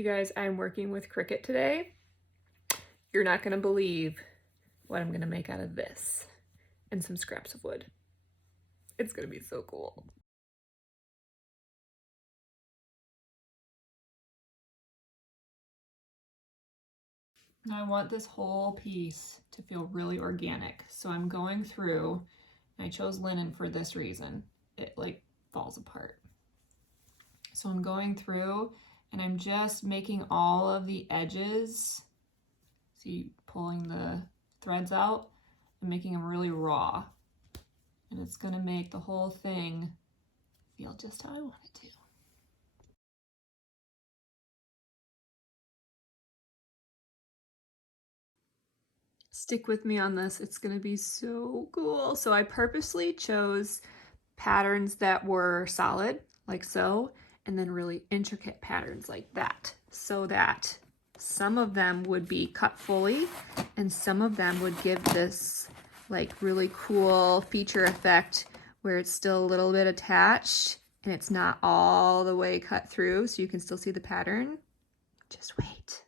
You guys, I'm working with Cricut today. You're not gonna believe what I'm gonna make out of this and some scraps of wood. It's gonna be so cool. I want this whole piece to feel really organic. So I'm going through, and I chose linen for this reason. It like falls apart. So I'm going through and I'm just making all of the edges, see, pulling the threads out and making them really raw. And it's gonna make the whole thing feel just how I want it to. Stick with me on this, it's gonna be so cool. So I purposely chose patterns that were solid, like so, and then really intricate patterns like that, so that some of them would be cut fully and some of them would give this like really cool feature effect where it's still a little bit attached and it's not all the way cut through, so you can still see the pattern. Just wait.